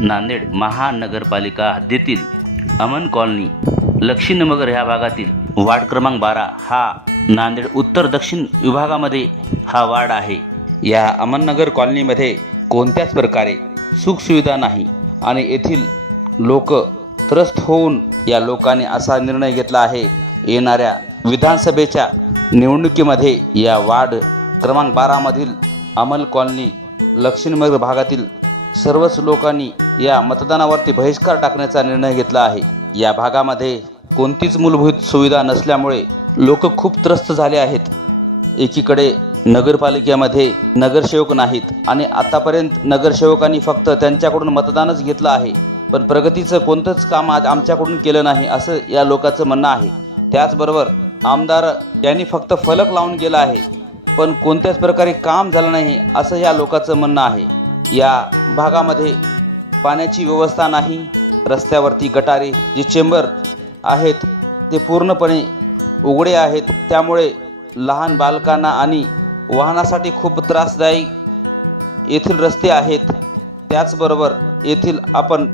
नांदेड महानगरपालिका हद्दीतील अमन कॉलनी लक्ष्मीनगर ह्या भागातील वार्ड क्रमांक बारा हा नांदेड उत्तर दक्षिण विभागामध्ये हा वार्ड आहे. या अमननगर कॉलनीमध्ये कोणत्याच प्रकारे सुखसुविधा नाही आणि येथील लोक त्रस्त होऊन या लोकांनी असा निर्णय घेतला आहे. येणाऱ्या विधानसभेच्या निवडणुकीमध्ये या वार्ड क्रमांक बारामधील अमल कॉलनी लक्ष्मीनगर भागातील सर्वच लोकांनी या मतदानावरती बहिष्कार टाकण्याचा निर्णय घेतला आहे. या भागामध्ये कोणतीच मूलभूत सुविधा नसल्यामुळे लोक खूप त्रस्त झाले आहेत. एकीकडे नगरपालिकेमध्ये नगरसेवक नाहीत आणि आतापर्यंत नगरसेवकांनी फक्त त्यांच्याकडून मतदानच घेतलं आहे. पण प्रगतीचं कोणतंच काम आज आमच्याकडून केलं नाही असं या लोकांचं म्हणणं आहे. त्याचबरोबर आमदार यांनी फक्त फलक लावून गेला आहे पण कोणत्याच प्रकारे काम झालं नाही असं या लोकांचं म्हणणं आहे. या भागामध्ये पाण्याची व्यवस्था नाही रस्त्यावरती गटारे जे चेंबर आहेत ते पूर्णपणे उघडे आहेत त्यामुळे लहान बालकांना आणि वाहनासाठी खूप त्रासदायी येथील रस्ते आहेत. त्याचबरोबर येथील आपण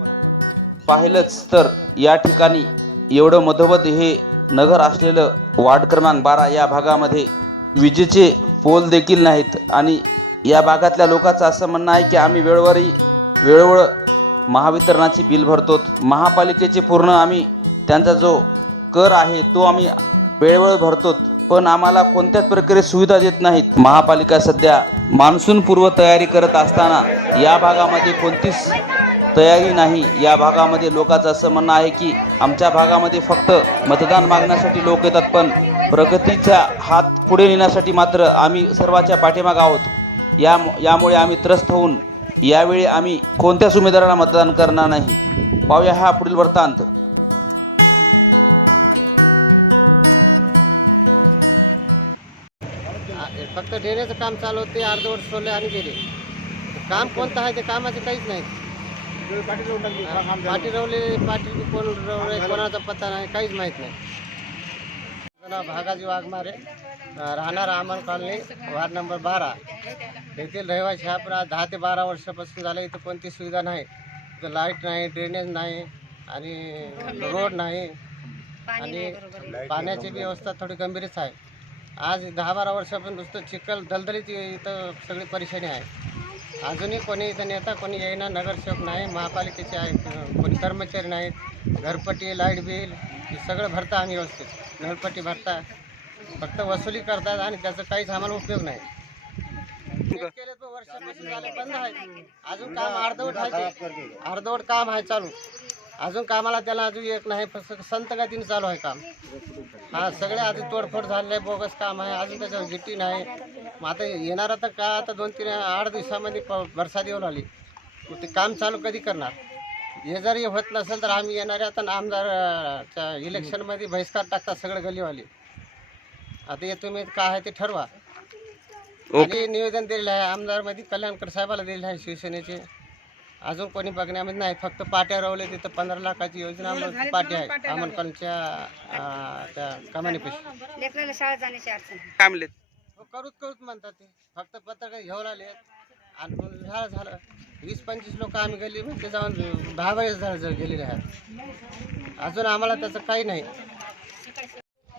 पाहिलंच तर या ठिकाणी एवढं मधोमध हे नगर असलेलं वार्ड क्रमांक बारा या भागामध्ये विजेचे पोल देखील नाहीत. आणि या भागातल्या लोकांचं असं म्हणणं आहे की आम्ही वेळोवेळी वेळोवेळ महावितरणाचे बिल भरतो. महापालिकेचे पूर्ण आम्ही त्यांचा जो कर आहे तो आम्ही वेळोवेळ भरतो. पण आम्हाला कोणत्याच प्रकारे सुविधा देत नाहीत. महापालिका सध्या मान्सून पूर्व तयारी करत असताना या भागामध्ये कोणतीच तयारी नाही. या भागामध्ये लोकांचं असं म्हणणं आहे की आमच्या भागामध्ये फक्त मतदान मागण्यासाठी लोक येतात पण प्रगतीचा हात पुढे नेण्यासाठी मात्र आम्ही सर्वाच्या पाठीमाग आहोत. या यामुळे आम्ही त्रस्त होऊन यावेळी आम्ही कोणत्याच उमेदवाराला मतदान करणार नाही. पाहूया हा पुढील वृत्तांत. फक्त डेरेचं काम चालू होते अर्धवट सोडले आणि गेले. काम कोणतं आहे ते कामाचे काहीच नाही. पाठी रवले पाठी कोण रवले कोणाचा पत्ता नाही काहीच माहीत नाही. नाव भागाजी वाघमारे राहणार आमन कॉलनी वार्ड नंबर बारा. येथील रहिवासी हा पण दहा ते बारा वर्षापासून झालं इथं कोणती सुविधा नाही. इथं लाइट नाही ड्रेनेज नाही आणि रोड नाही आणि पाण्याची व्यवस्था थोडी गंभीरच आहे. आज दहा बारा वर्षापासून नुसतं चिखल दलदलीत इथं सगळी परेशानी आहे. अजूनही कोणी इथं नेता कोणी येईना नगरसेवक नाही महापालिकेचे आहेत कोणी कर्मचारी नाहीत घरपट्टी लाइट बिल हे सगळं भरता आम्ही व्यवस्थित. नळपट्टी भरता फक्त वसुली करतात आणि त्याचा काहीच आम्हाला उपयोग नाही. वर्षापासून झाले बंद आहे. अजून काम अर्धवट आहे. अर्धवट काम आहे चालू. अजून कामाला त्याला अजून एक नाही संत गतीने चालू आहे काम. हा सगळे आधी तोडफोड झालेलं आहे बोगस काम आहे अजून त्याच्यावर गिट्टी नाही. मग आता येणार आता का आता दोन तीन आठ दिवसामध्ये प बरसात येऊन आली मग ते काम चालू कधी करणार? हे जर हे होत नसेल तर आम्ही येणारे आता आमदारच्या इलेक्शनमध्ये बहिष्कार टाकतात सगळे गलीवाले आता हे तुम्ही काय आहे ते ठरवा. आणि निवेदन दिलेलं आहे आमदारमध्ये कल्याणकर साहेबाला दिलेलं आहे शिवसेनेचे. अजून कोणी बघण्यामध्ये नाही. फक्त पाट्या रवले तिथं पंधरा लाखाची योजना आम्हाला पाट्या आहे आमनकॉलच्या त्या कमानीपेक्षा लेकराला शाळेत जाण्याची अडचण हो, करूच करूच म्हणतात ते. फक्त पत्रकार घेऊन आले आणि मग झालं झालं. वीस पंचवीस लोक आम्ही गेली म्हणजे जाऊन दहा वेळेस झालं गेलेले आहेत. अजून आम्हाला त्याचं काही नाही.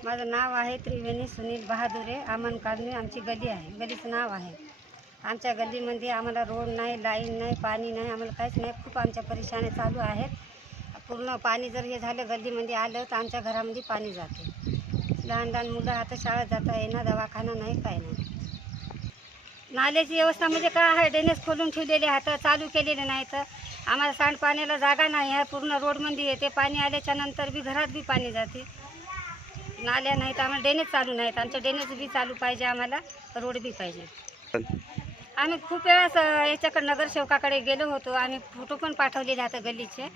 माझं नाव आहे त्रिवेणी सुनील बहादुरे आमन कॉलनी आमची गली आहे. गलीचं नाव आहे. आमच्या गल्लीमध्ये आम्हाला रोड नाही लाईन नाही पाणी नाही आम्हाला काहीच नाही. खूप आमच्या परेशान्या चालू आहेत. पूर्ण पाणी जर हे झालं गल्लीमध्ये आलं तर आमच्या घरामध्ये पाणी जाते. लहान लहान मुलं आता शाळेत जाता येणार दवाखाना नाही काय नाही. नाल्याची व्यवस्था म्हणजे काय आहे? ड्रेनेज खोलून ठेवलेले तर चालू केलेले नाही तर आम्हाला सांडपाण्याला जागा नाही आहे. पूर्ण रोडमध्ये येते पाणी आल्याच्यानंतर बी घरात बी पाणी जाते. नाल्या नाहीत आम्हाला ड्रेनेज चालू नाहीत. आमचं ड्रेनेज बी चालू पाहिजे आम्हाला रोड बी पाहिजे. आम्ही खूप वेळास याच्याकडे नगरसेवकाकडे गेलो होतो आम्ही फोटो पण पाठवलेले आता गल्लीचे.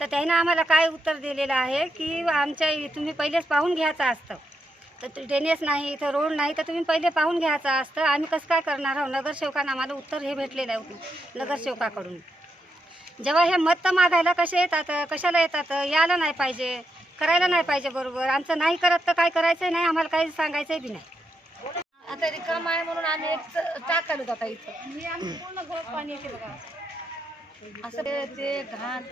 तर त्यानं आम्हाला काय उत्तर दिलेलं आहे की आमच्या तुम्ही पहिलेच पाहून घ्यायचं असतं. तर ड्रेनेज नाही इथं रोड नाही तर तुम्ही पहिले पाहून घ्यायचं असतं. आम्ही कसं काय करणार आहोत? नगरसेवकानं आम्हाला उत्तर हे भेटलेलं आहे नगरसेवकाकडून. जेव्हा हे मत मागायला कसे येतात? कशाला येतात? यायला नाही पाहिजे करायला नाही पाहिजे बरोबर. आमचं नाही करत तर काय करायचं नाही आम्हाला काही सांगायचंही बी नाही. आता रिकाम आहे म्हणून आम्ही एक टाकायलो आता इथं. पूर्ण पाणी येते बघा. असं ते- घाण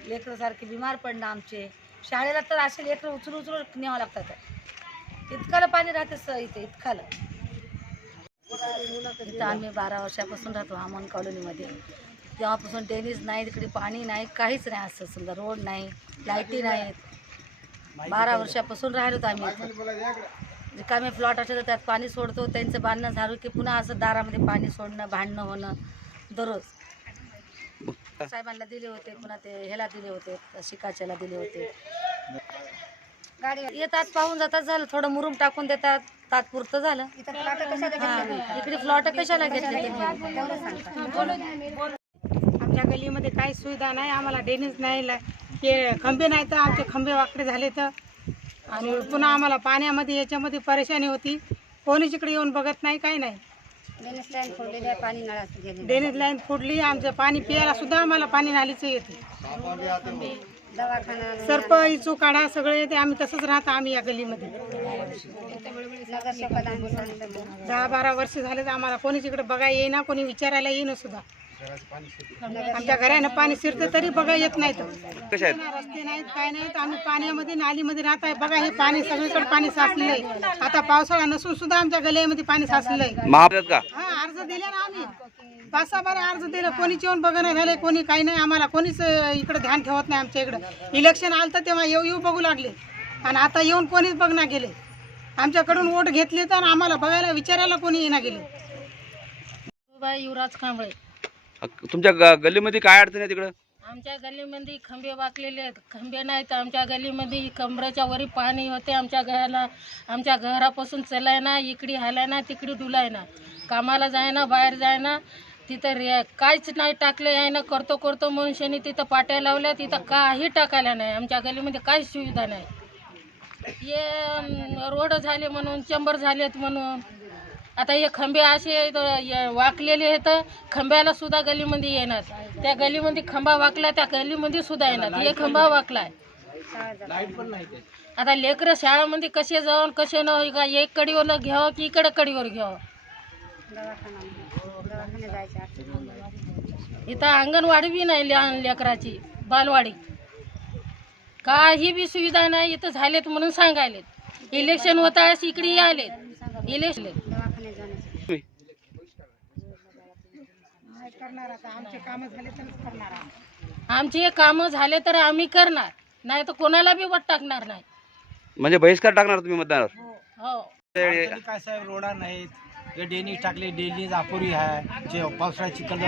लेकरं सारखे बिमार पडणं आमचे. शाळेला तर असे लेकरं उचलून उचलून न्यावं लागतात. इतकाला पाणी राहते स इथे इतकाला. इथं आम्ही बारा वर्षापासून राहतो आमन कॉलनीमध्ये. तेव्हापासून टेनिस नाही तिकडे पाणी नाही काहीच नाही असं समजा रोड नाही लाईटी नाहीत. बारा वर्षापासून राहिलो आम्ही रिकामे प्लॉट असेल तर त्यात पाणी सोडतो त्यांचं बांधणं झालं की पुन्हा असं दारामध्ये पाणी सोडणं भांडणं होणं दररोज. साहेबांना दिले होते पुन्हा ते ह्याला दिले होते शिकाच्याला दिले होते. गाडी येतात पाहून जातात झालं थोडं मुरुम टाकून देतात तात्पुरतं झालं. इथं प्लॉट कशाला घेतले इकडे प्लॉट कशाला घेतले तुम्ही? तेवढं सांगता आमच्या गल्लीमध्ये काही सुविधा नाही आम्हाला डेनिस नाही. हे खंबे नाही तर आमचे खंबे वाकडे झाले तर आणि पुन्हा आम्हाला पाण्यामध्ये याच्यामध्ये परेशानी होती. कोणीच इकडे येऊन बघत नाही काही नाही. डेनिस लाईन फोडलेली आहे पाणी नळात गेलेलं डेनिस लाईन फुटली आमचं पाणी प्यायला सुद्धा आम्हाला पाणी नालीचं येते दवाखाना सर्प इचू काढा सगळे येते. आम्ही तसंच राहतो आम्ही या गल्लीमध्ये. नगरसेवकाला आम्ही सांगितलं दहा बारा वर्ष झाले तर आम्हाला कोणीच इकडे बघायला येईना कोणी विचारायला येईना सुद्धा. आमच्या घरानं पाणी शिरतं तरी बघा येत नाही तर कशा आहेत? रस्ते नाहीत काय नाहीत. आम्ही पाण्यामध्ये नालीमध्ये राहत आहे. बघा हे पाणी सगळीकडे पाणी साचलेलं आहे. आता पावसाळा नसून सुद्धा आमच्या गल्ल्यामध्ये पाणी साचलेलं आहे. का? हा अर्ज दिले ना आम्ही. पाच सहा बारा अर्ज दिले. कोणीच येऊन बघणं झाले कोणी काही नाही. आम्हाला कोणीच इकडे ध्यान ठेवत नाही आमच्या इकडं. इलेक्शन आलं तर तेव्हा येऊ येऊ बघू लागले. आणि आता येऊन कोणीच बघणार गेले. आमच्याकडून वोट घेतले तर आम्हाला बघायला विचारायला कोणी येणार गेले. बाई युवराज कांबळे. तुमच्या ग- गल्लीमध्ये काय अडचण आहे तिकडं? आमच्या गल्लीमध्ये खंबे वाकलेले आहेत. खंबे नाहीत. आमच्या गल्लीमध्ये कमरेच्या वरी पाणी होते. आमच्या घराला आमच्या घरापासून चलाय ना इकडे हालाय ना तिकडे डुलाय ना कामाला जाय ना बाहेर जाय ना तिथं रे काहीच नाही टाकलं आहे ना करतो करतो मनुष्याने तिथं पाट्या लावल्या. तिथं काही टाकायला नाही. आमच्या गल्लीमध्ये काहीच सुविधा नाही. ये अं, रोड झाले म्हणून चंबर झालेत म्हणून. आता हे खंबे असे वाकलेले आहेत खंब्याला सुद्धा गलीमध्ये येणार. त्या गलीमध्ये खंबा वाकला त्या गलीमध्ये सुद्धा येणार. हे खंबा वाकलाय. आता लेकरं शाळामध्ये कसे जाऊन कसे न का एक कडीवर घ्यावं की इकडे कडीवर घ्यावं? इथं अंगणवाडी बी नाही लहान लेकराची बालवाडी. काही बी सुविधा नाही इथं झालेत म्हणून सांगायलेत. इलेक्शन होता इकडे आलेत. इलेक्शन दवाखान्यात जाण्याचं करणार आता? आमचे कामं झाले तरच करणार. आमचे कामं झाले तर आम्ही करणार. नाही तर कोणाला बी वट टाकणार नाही. म्हणजे बहिष्कार टाकणार तुम्ही मतदानावर? हो. अडचणी काय साहेब रोडा नाहीत. हे डेनिज टाकले डेनिज अपुरी आहे. जे पावसाळ्यात चिखल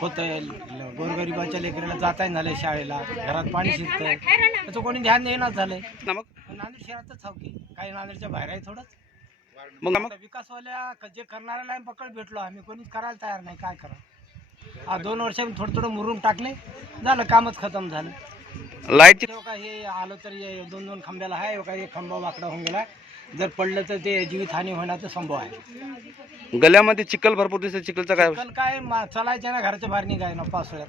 होत आहे गोरगरिबाच्या लेकराला जाता झालंय शाळेला. घरात पाणी शिरतंय. त्याचं कोणी ध्यान देणार झालंय. ना मग? नांदेड शहरातच हवकी काही नांदेडच्या बाहेर आहे थोडंच. मग विकासवाल्या जे करणाऱ्याला आम्ही पकड भेटलो. आम्ही कोणीच करायला तयार नाही. काय करा हा दोन वर्षांनी थोडं थोडं मुरुम टाकले. झालं कामच खतम झालं. लाईटची तेव्हा काय हे आलं तर हे दोन दोन खांब्याला आहे काय एक खांबा वाकडा होऊन गेला जर पडलं तर ते जीवितहानी होण्याचा संभव आहे. गल्ल्यामध्ये चिखल भरपूर दिसते चिखलचा काय पण काय मा- चालायचं ना घराच्या बाहेर निघाय ना पावसाळ्यात.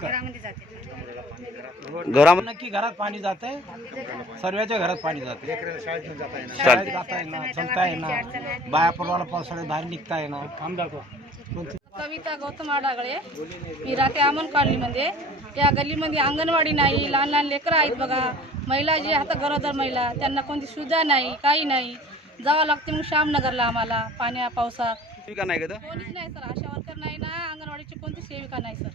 घरामध्ये जाते. घरामध्ये नक्की घरात पाणी जात आहे सर्वांच्या घरात पाणी जात. शाळेत जाता येणार चलता येणार बाया परवाला पावसाळ्यात बाहेर निघता येणार दाखव. कविता गौतम आडागळे मी राहते अमन कॉलनीमध्ये. या गल्लीमध्ये अंगणवाडी नाही लहान लहान लेकरं आहेत बघा. महिला जे आता गरोदर महिला. त्यांना कोणती सुविधा नाही काही नाही. जावं लागते मग श्यामनगरला आम्हाला. पाण्या पावसात का नाही का कोणीच नाही सर. आशा वर्कर नाही ना. अंगणवाडीची कोणती सेविका नाही सर.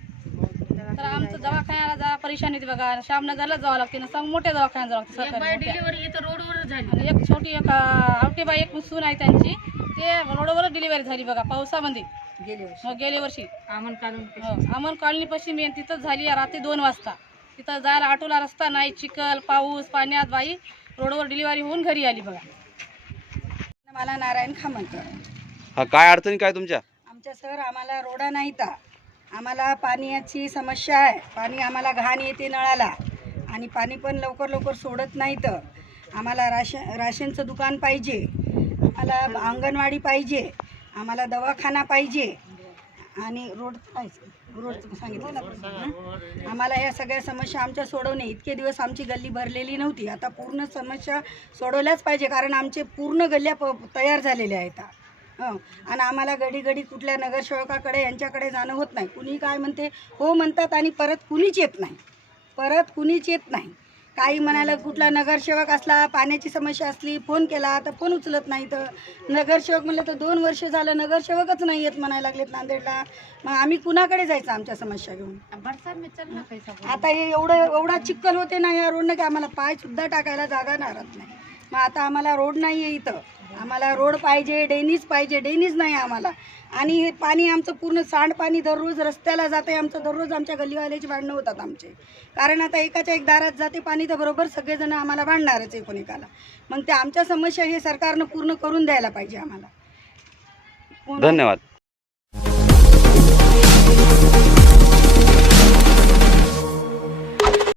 तर आमचं दवाखान्याला जा परेशानी येते बघा. श्यामनगरला जावं लागते ना. सांग मोठ्या दवाखान्यात जावं लागतं सरकारी मोठ्या. डिलिव्हरी इथं रोडवर झाली. आणि एक छोटी एक आवटेबाई एक सून आहे त्यांची. ते रोडवर डिलिव्हरी झाली बघा पावसामध्ये. गेले वर्षी. हो गेल्या वर्षी. आमन काढून हो, अमन कॉलनी पाशी मेन तिथंच झाली रात्री दोन वाजता. तिथं जायला ऑटोला रस्ता नाही चिखल पाऊस पाण्यात बाई रोडवर डिलिव्हरी होऊन घरी आली बघा. मला नारायण खामंतर हा काय अडचणी काय तुमच्या? आमच्या सर आम्हाला रोडा नाहीत आम्हाला पाण्याची समस्या आहे. पाणी आम्हाला घाण येते नळाला. आणि पाणी पण लवकर लवकर सोडत नाहीत आम्हाला राशन राशनचं दुकान पाहिजे. आम्हाला अंगणवाडी पाहिजे. आम्हाला दवाखाना पाहिजे. आणि रोड पाहिजे. रोड सांगितलं. आम्हाला या सगळ्या समस्या आमच्या सोडवणे. इतके दिवस आमची गल्ली भरलेली नव्हती. आता पूर्ण समस्या सोडवल्याच पाहिजे. कारण आमचे पूर्ण गल्ल्या प तयार झालेल्या आहेत. हं. आणि आम्हाला घडी घडी कुठल्या नगरसेवकाकडे यांच्याकडे जाणं होत नाही. कुणी काय म्हणते? हो म्हणतात आणि परत कुणीच येत नाही. परत कुणीच येत नाही. काही म्हणायला कुठला नगरसेवक असला पाण्याची समस्या असली फोन केला तर फोन उचलत नाही तर. नगरसेवक म्हणलं तर दोन वर्ष झालं नगरसेवकच नाही येत म्हणायला लागलेत नांदेडला. मग आम्ही कुणाकडे जायचं आमच्या समस्या घेऊन? आता हे एवढं एवढा चिखल होते ना या रोडनं की आम्हाला पाय सुद्धा टाकायला जागा नारत नाही. मग आता आम्हाला रोड नाही आहे इथं. आम्हाला रोड पाहिजे डेनीज पाहिजे डेनीज नाही आम्हाला. आणि हे पाणी आमचं पूर्ण सांडपाणी दररोज रस्त्याला जाते आमचं दररोज आमच्या गल्लीवाल्याची भांडणं होतात आमचे. कारण आता एकाच्या एक दारात जाते पाणी तर बरोबर सगळेजण आम्हाला भांडणारच एकूण एकाला मग ते आमच्या समस्या हे सरकारनं पूर्ण करून द्यायला पाहिजे आम्हाला. धन्यवाद.